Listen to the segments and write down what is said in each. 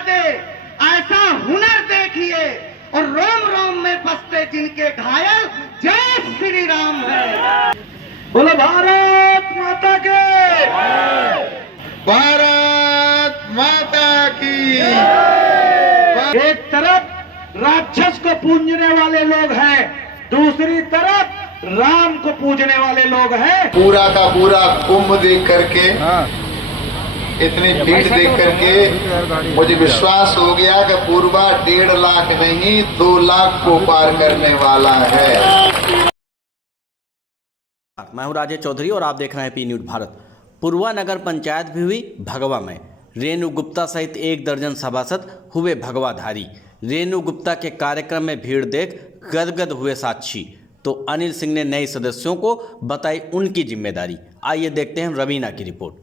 दे, ऐसा हुनर देखिए और रोम रोम में बसते जिनके घायल, जय श्री राम है। बोलो भारत माता के, भारत माता की। एक तरफ राक्षस को पूजने वाले लोग हैं, दूसरी तरफ राम को पूजने वाले लोग हैं। पूरा का पूरा कुंभ देख करके, इतनी भीड़ देख करके मुझे विश्वास हो गया कि पूर्वा 1.5 लाख नहीं 2 लाख को पार करने वाला है। मैं हूं राजेश चौधरी और आप देख रहे हैं पी न्यूज भारत। पूर्वा नगर पंचायत भी हुई भगवा में। रेणु गुप्ता सहित 1 दर्जन सभासद हुए भगवाधारी। रेणु गुप्ता के कार्यक्रम में भीड़ देख गदगद हुए साक्षी। तो अनिल सिंह ने नए सदस्यों को बताई उनकी जिम्मेदारी। आइए देखते हैं रवीना की रिपोर्ट।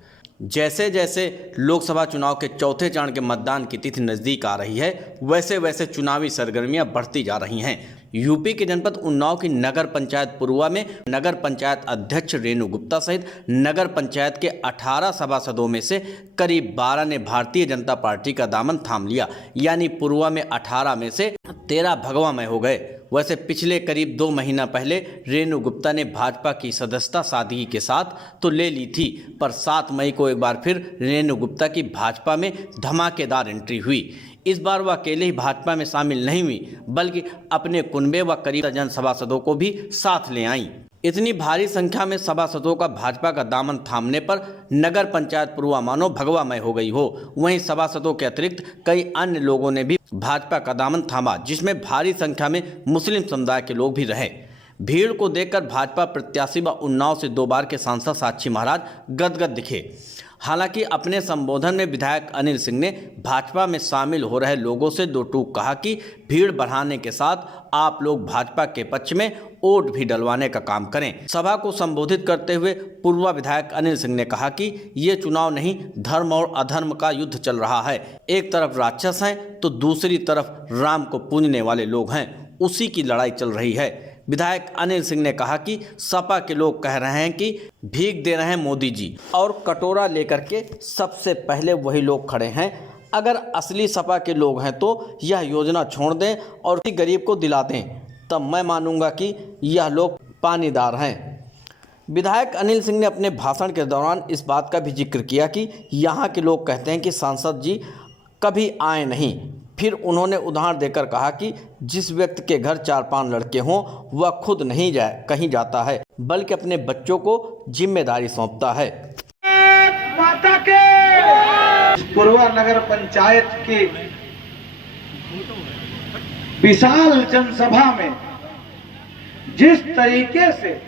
जैसे जैसे लोकसभा चुनाव के चौथे चरण के मतदान की तिथि नज़दीक आ रही है, वैसे वैसे चुनावी सरगर्मियां बढ़ती जा रही हैं। यूपी के जनपद उन्नाव की नगर पंचायत पूर्वा में नगर पंचायत अध्यक्ष रेणु गुप्ता सहित नगर पंचायत के 18 सभासदों में से करीब 12 ने भारतीय जनता पार्टी का दामन थाम लिया। यानी पूर्वा में 18 में से 13 भगवामय हो गए। वैसे पिछले करीब 2 महीना पहले रेणु गुप्ता ने भाजपा की सदस्यता सादगी के साथ तो ले ली थी, पर 7 मई को एक बार फिर रेणु गुप्ता की भाजपा में धमाकेदार एंट्री हुई। इस बार वह अकेले ही भाजपा में शामिल नहीं हुई, बल्कि अपने कुनबे व करीब दर्जन सभासदों को भी साथ ले आईं। इतनी भारी संख्या में सभासदों का भाजपा का दामन थामने पर नगर पंचायत पूर्वा मानो भगवामय हो गई हो। वहीं सभासदों के अतिरिक्त कई अन्य लोगों ने भी भाजपा का दामन थामा, जिसमें भारी संख्या में मुस्लिम समुदाय के लोग भी रहे। भीड़ को देखकर भाजपा प्रत्याशी व उन्नाव से 2 बार के सांसद साक्षी महाराज गदगद दिखे। हालांकि अपने संबोधन में विधायक अनिल सिंह ने भाजपा में शामिल हो रहे लोगों से 2 टूक कहा कि भीड़ बढ़ाने के साथ आप लोग भाजपा के पक्ष में वोट भी डलवाने का काम करें। सभा को संबोधित करते हुए पूर्व विधायक अनिल सिंह ने कहा कि ये चुनाव नहीं, धर्म और अधर्म का युद्ध चल रहा है। एक तरफ राक्षस हैं तो दूसरी तरफ राम को पूजने वाले लोग हैं, उसी की लड़ाई चल रही है। विधायक अनिल सिंह ने कहा कि सपा के लोग कह रहे हैं कि भीख दे रहे हैं मोदी जी, और कटोरा लेकर के सबसे पहले वही लोग खड़े हैं। अगर असली सपा के लोग हैं तो यह योजना छोड़ दें और गरीब को दिला दें, तब मैं मानूंगा कि यह लोग पानीदार हैं। विधायक अनिल सिंह ने अपने भाषण के दौरान इस बात का भी जिक्र किया कि यहाँ के लोग कहते हैं कि सांसद जी कभी आए नहीं। फिर उन्होंने उदाहरण देकर कहा कि जिस व्यक्ति के घर 4-5 लड़के हों, वह खुद नहीं कहीं जाता है, बल्कि अपने बच्चों को जिम्मेदारी सौंपता है। माता के पूर्वा नगर पंचायत की विशाल जनसभा में जिस तरीके से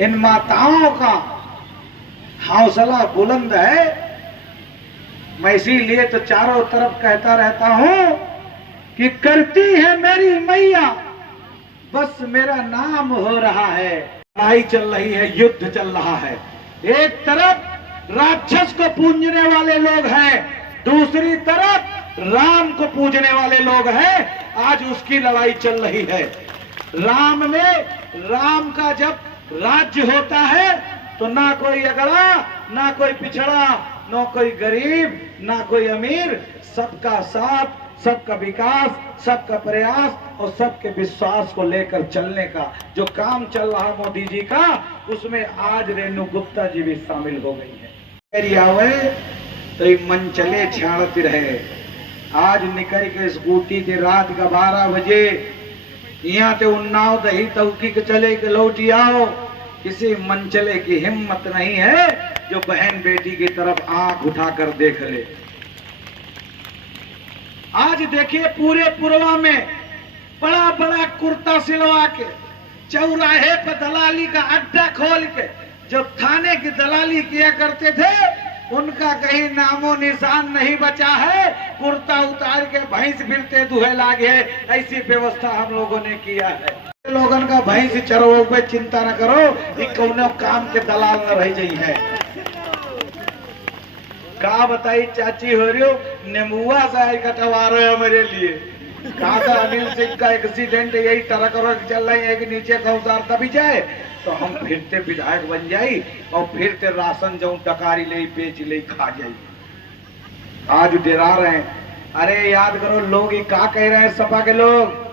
इन माताओं का हौसला बुलंद है, मैं इसीलिए तो चारों तरफ कहता रहता हूं कि करती है मेरी मैया, बस मेरा नाम हो रहा है। लड़ाई चल रही है, युद्ध चल रहा है। एक तरफ राक्षस को पूजने वाले लोग हैं, दूसरी तरफ राम को पूजने वाले लोग हैं। आज उसकी लड़ाई चल रही है। राम में, राम का जब राज्य होता है तो ना कोई अगड़ा, ना कोई पिछड़ा, ना कोई गरीब, ना कोई अमीर, सबका साथ, सबका विकास, सबका प्रयास और सबके विश्वास को लेकर चलने का जो काम चल रहा मोदी जी का, उसमें आज रेणु गुप्ता जी भी शामिल हो गई है। तो मन चले छाड़ती रहे। आज निकल के स्कूटी के रात का 12 बजे यहाँ ते उन्नाव दही तौकी के चले के लौटी आओ। किसी मनचले की हिम्मत नहीं है जो बहन बेटी की तरफ आंख उठाकर देख ले। आज देखिए पूरे पूर्वा में बड़ा बड़ा कुर्ता सिलवा के, चौराहे पर दलाली का अड्डा खोल के जो थाने की दलाली किया करते थे, उनका कहीं नामो निशान नहीं बचा है। कुर्ता उतार के भैंस फिरते दुहे लागे, ऐसी व्यवस्था हम लोगों ने किया है। लोगन का भैंस चरो पे चिंता न करो, ये कौनो काम के दलाल न रह जाई है। का बताई चाची हो रही हो, नेमुआ से कटवा रहे हो मेरे लिए। कहा था अनिल सिंह का एक्सीडेंट यही ट्रक चल रही है कि नीचे का उतार दबी जाए तो हम फिरते विधायक बन जाई और फिरते राशन जो टकारी ले बेच ले खा जाई। आज डरा रहे हैं। अरे याद करो, लोग ये क्या कह रहे हैं सपा के लोग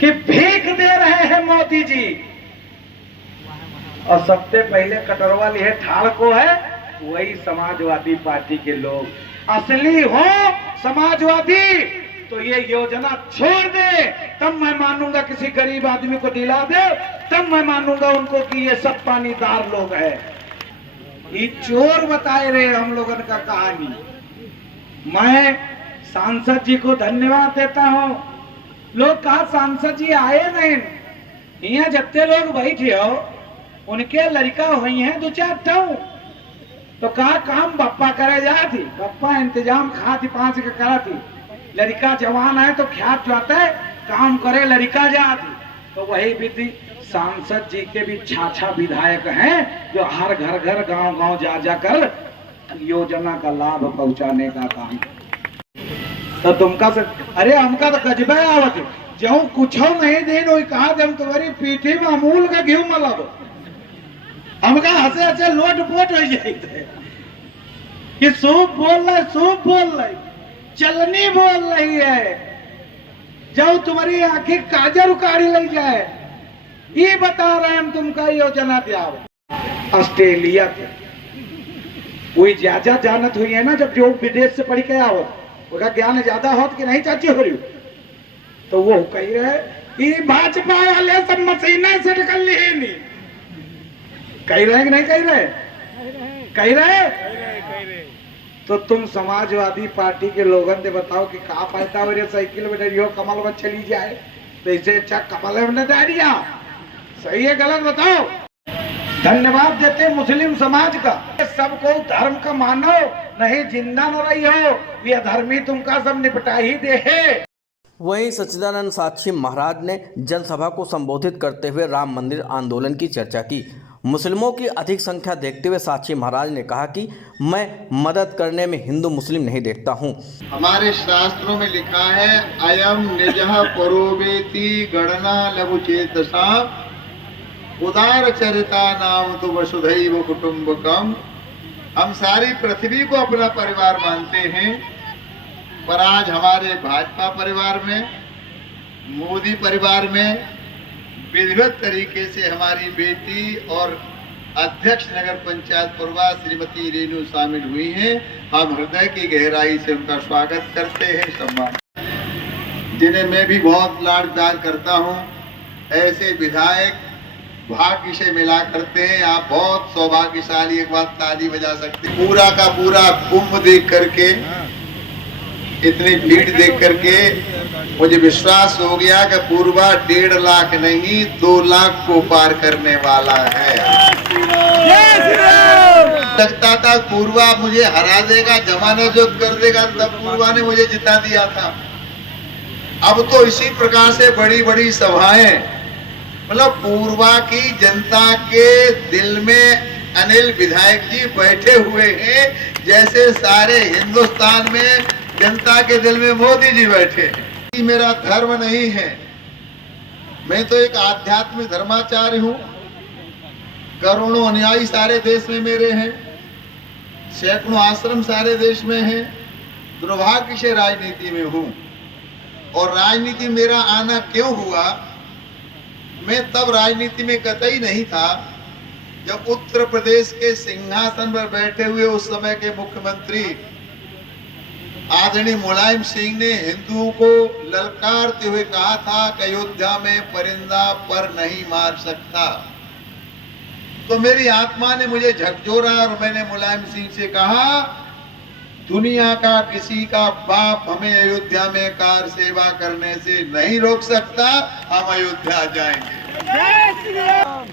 कि भीख दे रहे हैं मोदी जी, और सबसे पहले कटरवा लिए ठाड़ को है वही समाजवादी पार्टी के लोग। असली हो समाजवादी तो ये योजना छोड़ दे, तब मैं मानूंगा किसी गरीब आदमी को दिला दे, तब मैं मानूंगा उनको कि ये सब पानीदार लोग हैं। ये चोर बताए रहे हम लोगों का कहानी। मैं सांसद जी को धन्यवाद देता हूं। लोग कहा सांसद जी आए नहीं, यहाँ जितने लोग बैठे हो उनके लड़का हुई हैं 2-4 ठऊ, तो कहा काम बप्पा करे जा थी, बप्पा इंतजाम खा थी 5 के करा थी, लड़का जवान है तो ख्यात जाता है काम करे लड़का जा थी। तो वही विधि सांसद जी के भी छाछा विधायक हैं जो हर घर घर गांव गांव जा जाकर योजना का लाभ पहुंचाने का काम। तो तुमका से अरे हमका तो गजबे आवत जो कुछ नहीं दे नो कहा हम तुम्हारी पीठी में अमूल का घी मतलब हमका हंसे हंसे लोट पोट हो जाए कि सूप बोल रहे, सूप बोल रही, चलनी बोल रही है, जब तुम्हारी आंखें काजर उकाड़ी लग जाए। ये बता रहे हम तुमका योजना दिया। ऑस्ट्रेलिया के कोई ज्यादा जानत हुई है ना, जब जो विदेश से पढ़ के आओ उसका ज्ञान ज्यादा हो कि नहीं चाची हो रही, तो वो कही रहे कि भाजपा वाले सब मशीनें से निकल ली नहीं। कही रहे कि नहीं कही रहे? कही रहे। तो तुम समाजवादी पार्टी के लोगों से बताओ कि कहा फायदा हो रही साइकिल में डरियो कमल में चली जाए, तो इसे अच्छा कमल में डारिया। सही है गलत बताओ? धन्यवाद देते मुस्लिम समाज का, सबको धर्म का मानो, नहीं जिंदा न रही हो, ये धर्मी तुमका सब निपटा ही दे है। वहीं सच्चिदानंद साक्षी महाराज ने जनसभा को संबोधित करते हुए राम मंदिर आंदोलन की चर्चा की। मुस्लिमों की अधिक संख्या देखते हुए साक्षी महाराज ने कहा कि मैं मदद करने में हिंदू मुस्लिम नहीं देखता हूं। हमारे शास्त्रों में लिखा है अयम निजः परोवेति गणना लघुचेतसा उदार चरिता नाम तो वसुधैव कुटुंबकम। हम सारी पृथ्वी को अपना परिवार मानते हैं, पर आज हमारे भाजपा परिवार में, मोदी परिवार में विधिवत तरीके से हमारी बेटी और अध्यक्ष नगर पंचायत पुरवा श्रीमती रेणु शामिल हुई हैं। हम हृदय की गहराई से उनका स्वागत करते हैं, सम्मान, जिन्हें मैं भी बहुत लाड प्यार करता हूं। ऐसे विधायक भाग्य से मिला करते हैं। आप बहुत सौभाग्यशाली, एक बात ताली बजा सकते हैं। पूरा का पूरा कुंभ देख करके, इतनी भीड़ देख करके मुझे विश्वास हो गया कि पूर्वा 1.5 लाख नहीं 2 लाख को पार करने वाला है। लगता था पूर्वा मुझे हरा देगा, जमानत कर देगा, तब पूर्वा ने मुझे जिता दिया था। अब तो इसी प्रकार से बड़ी बड़ी सभाएं, मतलब पूर्वा की जनता के दिल में अनिल विधायक जी बैठे हुए हैं, जैसे सारे हिंदुस्तान में जनता के दिल में मोदी जी बैठे हैं। मेरा धर्म नहीं है, मैं तो एक आध्यात्मिक धर्माचार्य हूँ। करोड़ों अनुयायी सारे देश में मेरे हैं, सैकड़ों आश्रम सारे देश में हैं। दुर्भाग्य से राजनीति में हूँ, और राजनीति मेरा आना क्यों हुआ, मैं तब राजनीति में कतई नहीं था जब उत्तर प्रदेश के सिंहासन पर बैठे हुए उस समय के मुख्यमंत्री आदरणीय मुलायम सिंह ने हिंदुओं को ललकारते हुए कहा था कि अयोध्या में परिंदा पर नहीं मार सकता। तो मेरी आत्मा ने मुझे झकझोरा और मैंने मुलायम सिंह से कहा, दुनिया का किसी का बाप हमें अयोध्या में कार सेवा करने से नहीं रोक सकता, हम अयोध्या जाएंगे।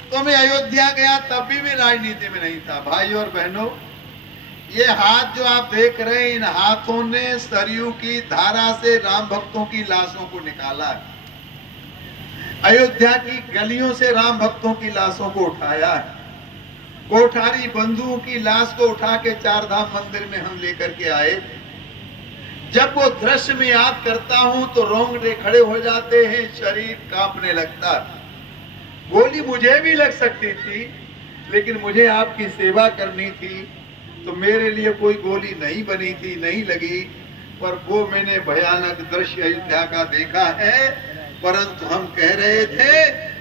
तो मैं अयोध्या गया, तब भी मैं राजनीति में नहीं था। भाई और बहनों, ये हाथ जो आप देख रहे हैं, इन हाथों ने सरयू की धारा से राम भक्तों की लाशों को निकाला है। अयोध्या की गलियों से राम भक्तों की लाशों को उठाया है। कोठारी बंधुओं की लाश को उठा के 4 धाम मंदिर में हम लेकर के आए। जब वो दृश्य में याद करता हूं तो रोंगटे खड़े हो जाते हैं, शरीर कांपने लगता है। गोली मुझे भी लग सकती थी, लेकिन मुझे आपकी सेवा करनी थी, तो मेरे लिए कोई गोली नहीं बनी थी, नहीं लगी, पर वो मैंने भयानक दृश्य अयोध्या का देखा है। परंतु हम कह रहे थे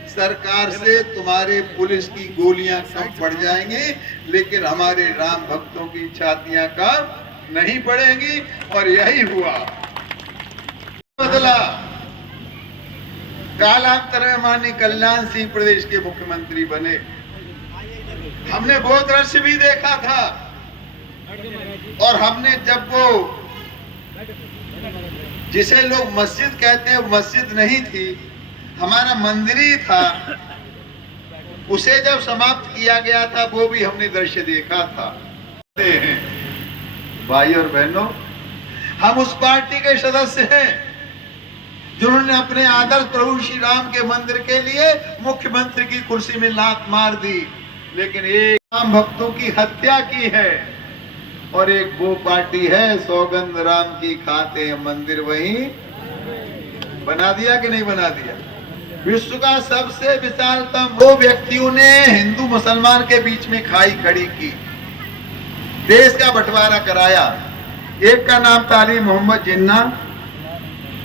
सरकार से तुम्हारे पुलिस की गोलियां कम पड़ जाएंगी, लेकिन हमारे राम भक्तों की छातियां कम नहीं पड़ेंगी, और यही हुआ। बदला कालांतर में माननीय कल्याण सिंह प्रदेश के मुख्यमंत्री बने। हमने वो दृश्य भी देखा था, और हमने जब वो जिसे लोग मस्जिद कहते हैं, मस्जिद नहीं थी, हमारा मंदिर ही था, उसे जब समाप्त किया गया था वो भी हमने दृश्य देखा था। भाई और बहनों, हम उस पार्टी के सदस्य हैं जिन्होंने अपने आदर्श प्रभु श्री राम के मंदिर के लिए मुख्यमंत्री की कुर्सी में लात मार दी, लेकिन एक राम भक्तों की हत्या की है। और एक वो पार्टी है सौगंध राम की खाते मंदिर वही बना दिया कि नहीं बना दिया। विश्व का सबसे विशालतम वो व्यक्तियों ने हिंदू मुसलमान के बीच में खाई खड़ी की, देश का बंटवारा कराया। एक का नाम था अली मोहम्मद जिन्ना,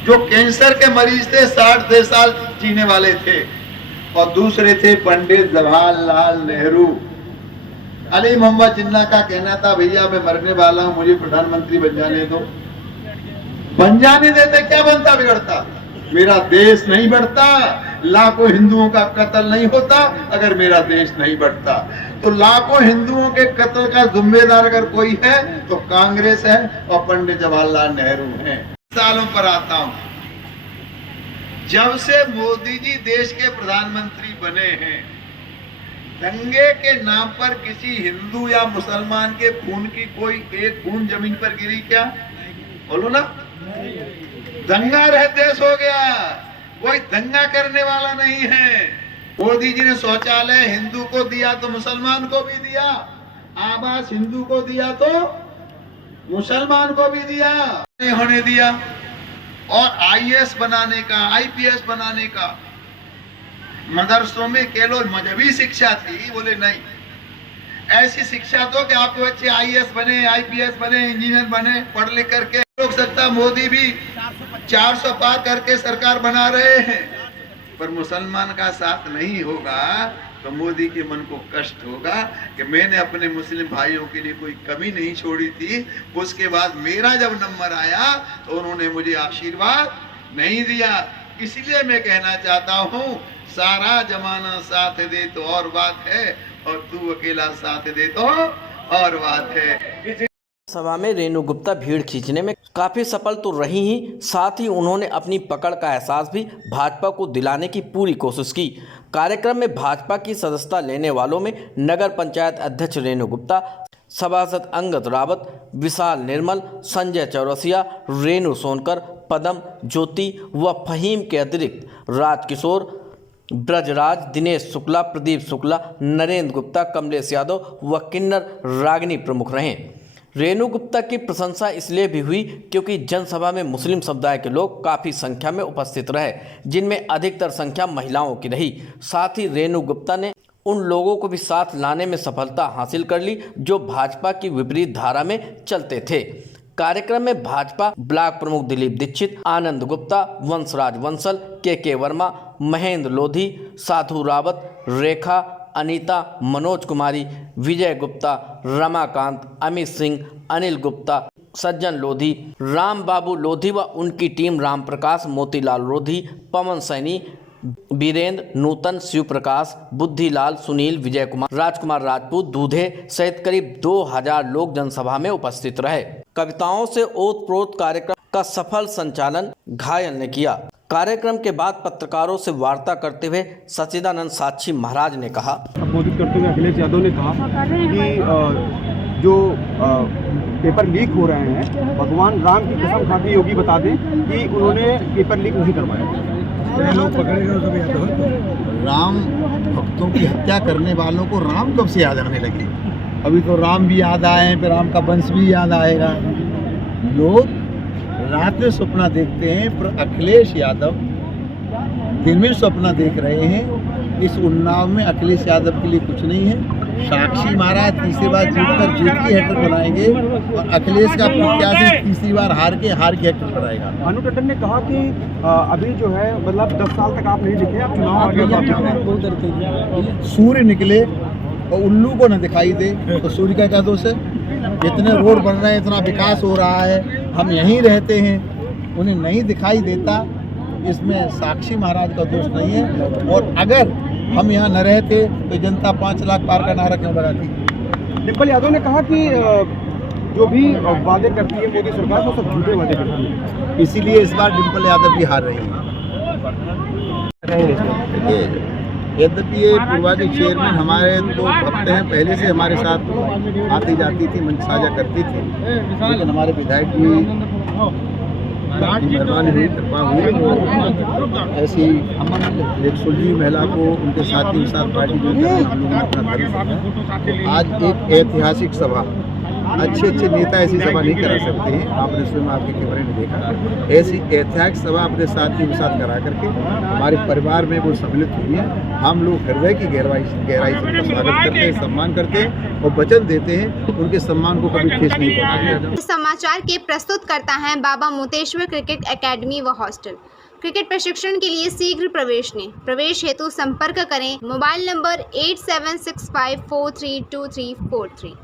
जो कैंसर के मरीज थे, 60 साल जीने वाले थे, और दूसरे थे पंडित जवाहरलाल नेहरू। अली मोहम्मद जिन्ना का कहना था, भैया मैं मरने वाला हूं, मुझे प्रधानमंत्री बन जाने दो। बन जाने देते क्या बनता बिगड़ता, मेरा देश नहीं बढ़ता, लाखों हिंदुओं का कत्ल नहीं होता अगर मेरा देश नहीं बढ़ता। तो लाखों हिंदुओं के कत्ल का जिम्मेदार अगर कोई है तो कांग्रेस है और पंडित जवाहरलाल नेहरू हैं। सालों पर आता हूं, जब से मोदी जी देश के प्रधानमंत्री बने हैं, दंगे के नाम पर किसी हिंदू या मुसलमान के खून की कोई एक बूंद जमीन पर गिरी क्या? बोलो ना। दंगा रह देश हो गया, कोई दंगा करने वाला नहीं है। मोदी जी ने शौचालय हिंदू को दिया तो मुसलमान को भी दिया, आवास हिंदू को दिया तो मुसलमान को भी दिया, नहीं होने दिया। और आईएएस बनाने का, आईपीएस बनाने का, मदरसों में केवल मजहबी शिक्षा थी, बोले नहीं, ऐसी शिक्षा दो कि आपके बच्चे आईएएस बने, आईपीएस बने, इंजीनियर बने, पढ़ लिख करके। हो सकता मोदी भी 400 पार करके सरकार बना रहे हैं, पर मुसलमान का साथ नहीं होगा तो मोदी के मन को कष्ट होगा कि मैंने अपने मुस्लिम भाइयों के लिए कोई कमी नहीं छोड़ी थी, उसके बाद मेरा जब नंबर आया तो उन्होंने मुझे आशीर्वाद नहीं दिया। इसलिए मैं कहना चाहता हूँ, सारा जमाना साथ दे तो और बात है, और तू अकेला साथ दे तो और बात है। सभा में रेणु गुप्ता भीड़ खींचने में काफी सफल तो रही ही, साथ ही उन्होंने अपनी पकड़ का एहसास भी भाजपा को दिलाने की पूरी कोशिश की। कार्यक्रम में भाजपा की सदस्यता लेने वालों में नगर पंचायत अध्यक्ष रेणु गुप्ता, सभासद अंगद रावत, विशाल निर्मल, संजय चौरसिया, रेणु सोनकर, पदम, ज्योति व फहीम के अतिरिक्त राजकिशोर, ब्रजराज, दिनेश शुक्ला, प्रदीप शुक्ला, नरेंद्र गुप्ता, कमलेश यादव व किन्नर रागिनी प्रमुख रहे। रेणु गुप्ता की प्रशंसा इसलिए भी हुई क्योंकि जनसभा में मुस्लिम समुदाय के लोग काफ़ी संख्या में उपस्थित रहे, जिनमें अधिकतर संख्या महिलाओं की रही। साथ ही रेणु गुप्ता ने उन लोगों को भी साथ लाने में सफलता हासिल कर ली जो भाजपा की विपरीत धारा में चलते थे। कार्यक्रम में भाजपा ब्लॉक प्रमुख दिलीप दीक्षित, आनंद गुप्ता, वंशराज वंसल, के वर्मा, महेंद्र लोधी, साधु रावत, रेखा, अनीता, मनोज कुमारी, विजय गुप्ता, रमाकांत, अमित सिंह, अनिल गुप्ता, सज्जन लोधी, राम बाबू लोधी व उनकी टीम, राम प्रकाश, मोतीलाल लोधी, पवन सैनी, वीरेंद्र, नूतन, शिव प्रकाश, बुद्धिलाल, सुनील, विजय कुमार, राजकुमार राजपूत, दूधे सहित करीब 2000 लोग जनसभा में उपस्थित रहे। कविताओं से ओतप्रोत कार्यक्रम का सफल संचालन घायल ने किया। कार्यक्रम के बाद पत्रकारों से वार्ता करते हुए सच्चिदानंद साक्षी महाराज ने कहा, संबोधित करते हुए अखिलेश यादव ने कहा कि जो पेपर लीक हो रहे हैं, भगवान राम की कसम खा के योगी बता दें कि उन्होंने पेपर लीक नहीं करवाया। लोग पकड़े गए, राम भक्तों की हत्या करने वालों को राम कब से याद आने लगे? अभी तो राम भी याद आए, फिर राम का वंश भी याद आएगा। लोग रात में सपना देखते हैं, पर अखिलेश यादव दिन में सपना देख रहे हैं। इस उन्नाव में अखिलेश यादव के लिए कुछ नहीं है। साक्षी महाराज तीसरी बार जीतकर जीत की हैट्रिक बनाएंगे और अखिलेश का प्रत्याशी तीसरी बार हार की हैट्रिक बनाएगा। अनु टंडन ने कहा कि अभी जो है मतलब 10 साल तक आप नहीं दिखे, आप चुनाव आ गए तो आप दिख रहे हैं। सूर्य निकले और उल्लू को न दिखाई दे तो सूर्य का क्या दोष है? इतने रोड बन रहे हैं, इतना विकास हो रहा है, हम यहीं रहते हैं, उन्हें नहीं दिखाई देता, इसमें साक्षी महाराज का दोष नहीं है। और अगर हम यहाँ न रहते तो जनता 5 लाख पार का नारा क्यों लगाती? डिम्पल यादव ने कहा कि जो भी वादे करती है मोदी सरकार वो सब झूठे वादे करती है, इसीलिए इस बार डिम्पल यादव भी हार रही है। यद्यपि ये पूर्वा की चेयरमैन हमारे तो भक्त हैं, पहले से हमारे साथ आती जाती थी, मंच साझा करती थी, लेकिन हमारे विधायक जी मेहरबानी हुई, कृपा हुई, ऐसी एक सुलझी महिला को उनके साथी के साथ पार्टी में हम लोगों ने अपना धर्म। आज एक ऐतिहासिक सभा, अच्छे नेता ऐसी सभा नहीं करा सकते हैं, आपने स्वयं आपके कैमरे में देखा, ऐसी ऐतिहासिक सभा अपने साथियों के साथ करा करके हमारे परिवार में वो सम्मिलित हुई है। हम लोग हृदय की गहराई से उनका स्वागत करते हैं, सम्मान करते हैं और वचन देते हैं उनके सम्मान को कभी ठेस नहीं पहुंचाएंगे। समाचार के प्रस्तुत करता है बाबा मोतेश्वर क्रिकेट एकेडमी व हॉस्टल। क्रिकेट प्रशिक्षण के लिए शीघ्र प्रवेश लें। प्रवेश हेतु संपर्क करें मोबाइल नंबर 8765432343।